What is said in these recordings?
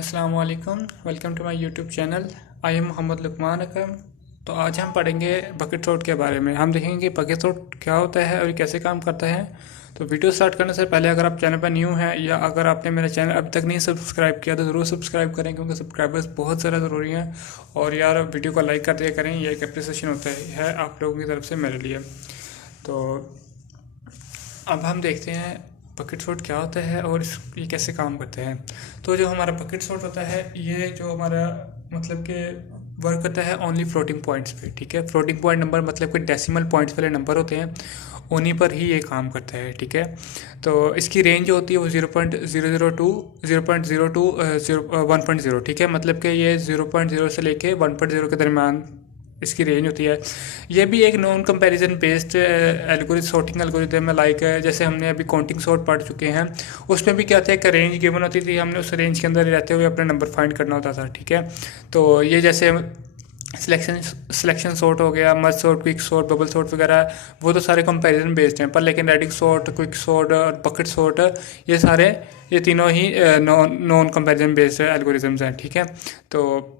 अस्सलाम वालेकुम। Welcome to my YouTube channel. I am Mohammed Luqman Akram. तो आज हम पढ़ेंगे बकेट सॉर्ट के बारे में। हम देखेंगे कि बकेट सॉर्ट क्या होता है और ये कैसे काम करता है। तो वीडियो स्टार्ट करने से पहले अगर आप चैनल पर न्यू हैं या अगर आपने मेरा चैनल अभी तक नहीं सब्सक्राइब किया तो ज़रूर सब्सक्राइब करें, क्योंकि सब्सक्राइबर्स बहुत ज़्यादा ज़रूरी हैं। और यार वीडियो को लाइक कर दिया करें, ये एक अप्रिसिएशन होता है आप लोगों की तरफ से मेरे लिए। तो अब हम देखते हैं बकेट सॉर्ट क्या होता है और ये कैसे काम करते हैं। तो जो हमारा बकेट सॉर्ट होता है, ये जो हमारा मतलब कि वर्क करता है ओनली फ्लोटिंग पॉइंट्स पे। ठीक है, फ्लोटिंग पॉइंट नंबर मतलब कि डेसिमल पॉइंट्स वाले नंबर होते हैं, उन्हीं पर ही ये काम करता है। ठीक है, तो इसकी रेंज जो होती है वो 0.002 0.02 1.0। ठीक है, मतलब कि ये 0.0 से लेके 1.0 के दरमियान इसकी रेंज होती है। ये भी एक non comparison based algorithm sorting algorithm है। लाइक जैसे हमने अभी काउंटिंग सॉर्ट पढ़ चुके हैं, उसमें भी क्या था, एक रेंज गिवन होती थी, हमने उस रेंज के अंदर रहते हुए अपना नंबर फाइंड करना होता था। ठीक है, तो ये जैसे सिलेक्शन सॉर्ट हो गया, merge sort, quick sort, bubble sort वगैरह, वो तो सारे कंपैरिजन बेस्ड हैं। पर लेकिन रेडिक्स सॉर्ट, क्विक सॉर्ट और बकेट सॉर्ट, ये तीनों ही नॉन कंपैरिजन बेस्ड एल्गोरिथम्स हैं। ठीक है, तो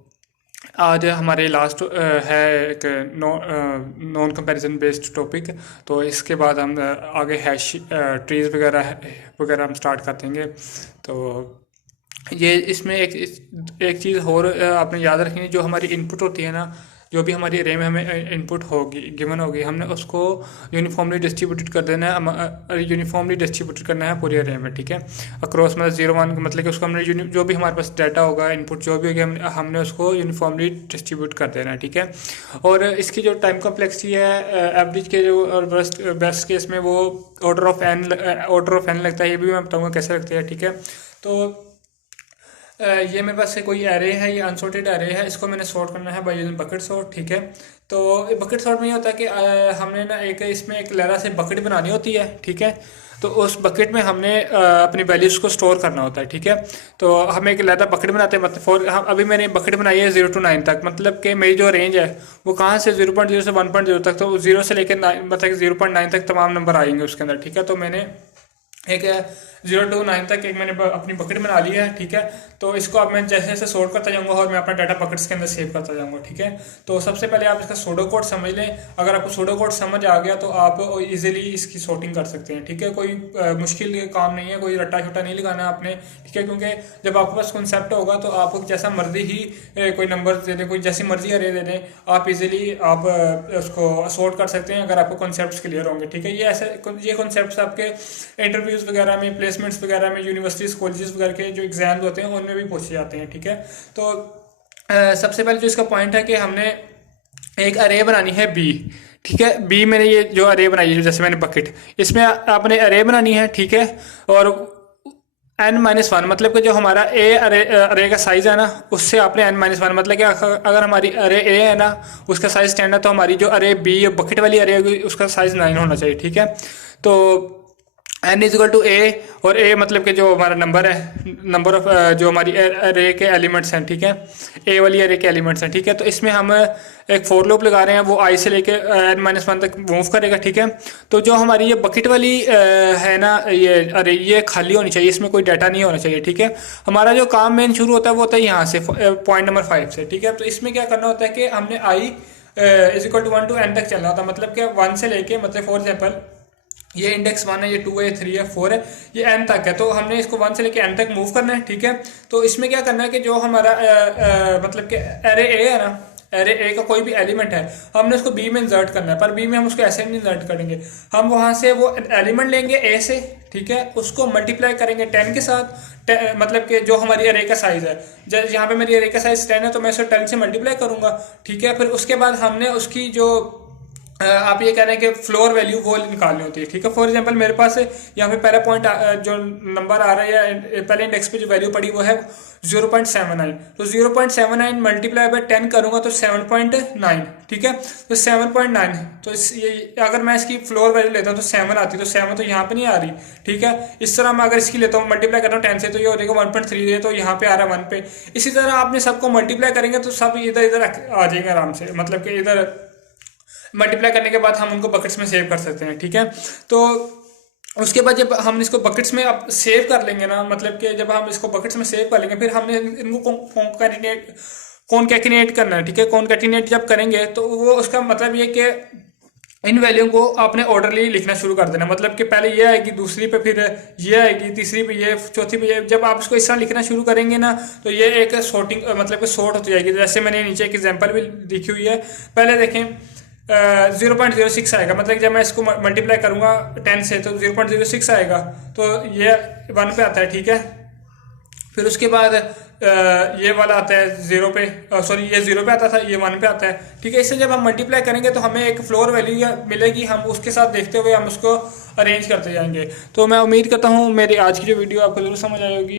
आज हमारे लास्ट है एक नॉन कंपैरिजन बेस्ड टॉपिक। तो इसके बाद हम आगे हैश ट्रीज वगैरह हम स्टार्ट कर देंगे। तो ये इसमें एक चीज़ और आपने याद रखनी है। जो हमारी इनपुट होती है ना, जो भी हमारी अरे में हमें इनपुट होगी, गिवन होगी, हमने उसको यूनिफॉर्मली डिस्ट्रीब्यूटेड कर देना है, यूनिफॉर्मली डिस्ट्रीब्यूटेड करना है पूरी अरे में। ठीक है, अक्रॉस मतलब 0 1 मतलब कि उसको हमने जो भी हमारे पास डाटा होगा, इनपुट जो भी होगी, हमने उसको यूनिफॉर्मली डिस्ट्रीब्यूट कर देना है। ठीक है, और इसकी जो टाइम कॉम्प्लेक्सिटी है एवरेज के जो और बेस्ट केस में वो ऑर्डर ऑफ एन लगता है। ये भी मैं बताऊँगा कैसे लगता है। ठीक है, तो ये मेरे पास से कोई एरे है, ये अनसॉर्टेड एरे है, इसको मैंने सॉर्ट करना है बाय यूजिंग बकेट सॉर्ट। ठीक है, तो बकेट सॉर्ट में ये होता है कि हमने ना इसमें एक लहरा से बकेट बनानी होती है। ठीक है, तो उस बकेट में हमने अपनी वैल्यूज़ को स्टोर करना होता है। ठीक है, तो हम एक लहरा बकेट बनाते हैं, मतलब हम अभी मैंने बकेट बनाई है 0 to 9 तक, मतलब कि मेरी जो रेंज है वो कहाँ से 0.0 से 1.0 तक, तो 0 से लेकर मतलब 0.9 तक तमाम नंबर आएंगे उसके अंदर। ठीक है, तो मैंने एक 0 to 9 तक एक मैंने अपनी बकेट बना ली है। ठीक है, तो इसको अब मैं जैसे जैसे सॉर्ट करता जाऊंगा और मैं अपना डाटा बकेट्स के अंदर सेव करता जाऊंगा। ठीक है, तो सबसे पहले आप इसका सूडो कोड समझ लें। अगर आपको सूडो कोड समझ आ गया तो आप इजीली इसकी सॉर्टिंग कर सकते हैं। ठीक है, कोई मुश्किल काम नहीं है, कोई रट्टा छुट्टा नहीं लगाना है आपने। ठीक है, क्योंकि जब आपके पास कॉन्सेप्ट होगा तो आप जैसा मर्जी ही कोई नंबर दे दें, कोई जैसी मर्जी अरे दे दें, आप इजीली आप उसको सॉर्ट कर सकते हैं अगर आपको कॉन्सेप्ट्स क्लियर होंगे। ठीक है, ये कॉन्सेप्ट्स आपके इंटरव्यूज़ वगैरह में, प्लेसमेंट्स वगैरह में, यूनिवर्सिटीज़ कॉलेजेस वगैरह के जो एग्जाम्स होते हैं उनमें भी पूछे जाते हैं। ठीक है, तो सबसे पहले जो इसका पॉइंट है कि हमने एक अरे बनानी है बी। ठीक है, बी मैंने ये जो अरे बनाई है, जैसे मैंने बकेट, इसमें आपने अरे बनानी है। ठीक है, और n-1 मतलब कि जो हमारा अरे का साइज है ना, उससे आपने n-1 मतलब कि अगर हमारी अरे ए है ना, उसका साइज 10 है, तो हमारी जो अरे बी बकेट वाली अरे होगी उसका साइज 9 होना चाहिए। ठीक है, तो n इज इक्वल टू ए, और ए मतलब कि जो हमारा नंबर है, नंबर ऑफ जो हमारी अरे के एलिमेंट्स हैं। ठीक है, ए वाली अरे के एलिमेंट्स हैं। ठीक है, तो इसमें हम एक फोर लूप लगा रहे हैं, वो आई से लेके n-1 तक मूव करेगा। ठीक है, तो जो हमारी ये बकेट वाली है ना, ये अरे ये खाली होनी चाहिए, इसमें कोई डाटा नहीं होना चाहिए। ठीक है, हमारा जो काम मेन शुरू होता है वो होता है यहाँ से, पॉइंट नंबर 5 से। ठीक है, तो इसमें क्या करना होता है कि हमने i is equal to 1 to n तक चलना होता है, मतलब कि 1 से लेके, मतलब फॉर एग्जाम्पल ये इंडेक्स 1 है, ये 2 है, 3 है, 4 है, ये n तक है, तो हमने इसको 1 से लेके n तक मूव करना है। ठीक है, तो इसमें क्या करना है कि जो हमारा मतलब कि एरे ए है ना, एरे ए का कोई भी एलिमेंट है, हमने उसको बी में इंसर्ट करना है। पर बी में हम उसको ऐसे नहीं इंसर्ट करेंगे, हम वहां से वो एलिमेंट लेंगे ए से। ठीक है, उसको मल्टीप्लाई करेंगे 10 के साथ, मतलब कि जो हमारी अरे का साइज है, यहाँ पे मेरी अरे का साइज 10 है, तो मैं उसे 10 से मल्टीप्लाई करूंगा। ठीक है, फिर उसके बाद हमने उसकी जो आप ये कह रहे हैं कि फ्लोर वैल्यू वो निकालनी होती है। ठीक है, फॉर एग्जांपल मेरे पास यहाँ पे पहला पॉइंट जो नंबर आ रहा है, पहले इंडेक्स पे जो वैल्यू पड़ी वो है 0.79, तो 0.79 मल्टीप्लाई बाय 10 करूंगा तो 7.9। ठीक है, तो 7.9, तो ये अगर मैं इसकी फ्लोर वैल्यू लेता हूँ तो 7 आती है, तो 7 तो यहाँ पे नहीं आ रही। ठीक है, इस तरह मैं अगर इसकी लेता हूँ, मल्टीप्लाई करता हूँ 10 से, तो ये हो जाएगा 1.3, तो यहाँ पे आ रहा है 1 पे। इसी तरह आपने सबको मल्टीप्लाई करेंगे तो सब इधर इधर आ जाएंगे आराम से, मतलब कि इधर मल्टीप्लाई करने के बाद हम उनको बकेट्स में सेव कर सकते हैं। ठीक है, तो उसके बाद जब हम इसको बकेट्स में अब सेव कर लेंगे ना, मतलब कि जब हम इसको बकेट्स में सेव कर लेंगे, फिर हमने इनको कॉन्कैटिनेट करना है, ठीक है। कॉन्कैटिनेट जब करेंगे तो वो उसका मतलब ये कि इन वैल्यू को आपने ऑर्डरली लिखना शुरू कर देना, मतलब कि पहले ये आएगी, दूसरी पे फिर ये आएगी, तीसरी पे ये, चौथी पे ये। जब आप इसको इस तरह लिखना शुरू करेंगे ना, तो ये एक सॉर्टिंग मतलब कि सॉर्ट होती जाएगी। जैसे मैंने नीचे एक एग्जांपल भी लिखी हुई है, पहले देखें 0.06 आएगा, मतलब कि जब मैं इसको मल्टीप्लाई करूंगा 10 से तो 0.06 आएगा, तो ये 1 पे आता है, ठीक है। फिर उसके बाद ये वाला आता है 0 पे, सॉरी ये 0 पे आता था, ये 1 पे आता है, ठीक है। इससे जब हम मल्टीप्लाई करेंगे तो हमें एक फ्लोर वैल्यू मिलेगी, हम उसके साथ देखते हुए हम उसको अरेंज करते जाएंगे। तो मैं उम्मीद करता हूँ मेरी आज की जो वीडियो आपको जरूर समझ आई होगी।